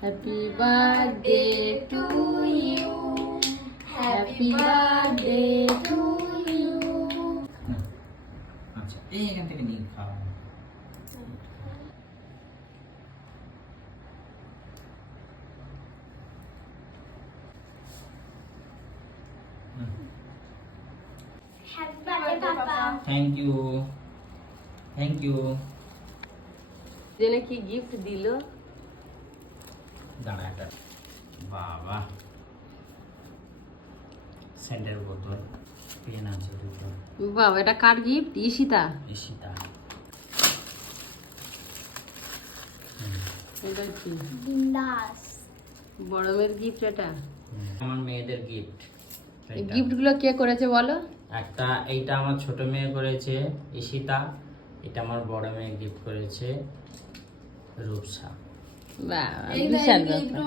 Happy birthday to you, happy birthday to you. আচ্ছা, এই এখান থেকে নিয়ে খাওয়া। Happy birthday papa. Thank you, thank you. জেনে কি গিফট দিল? দাঁড়া একটা, বাবা স্যান্ডের বোতল, পেন আছে দুটো। বাবা, এটা কার গিফট? ঈশিতা। ঈশিতা। এটা কি? বিন্দাস। বড় মেয়ের গিফট এটা? আমার মেয়েদের গিফট। এই গিফটগুলো কে করেছে বলো? একটা এইটা আমার ছোট মেয়ে করেছে ঈশিতা, এটা আমার বড় মেয়ে গিফট করেছে রূপসা। বাহ, বিশাল ব্যাপার।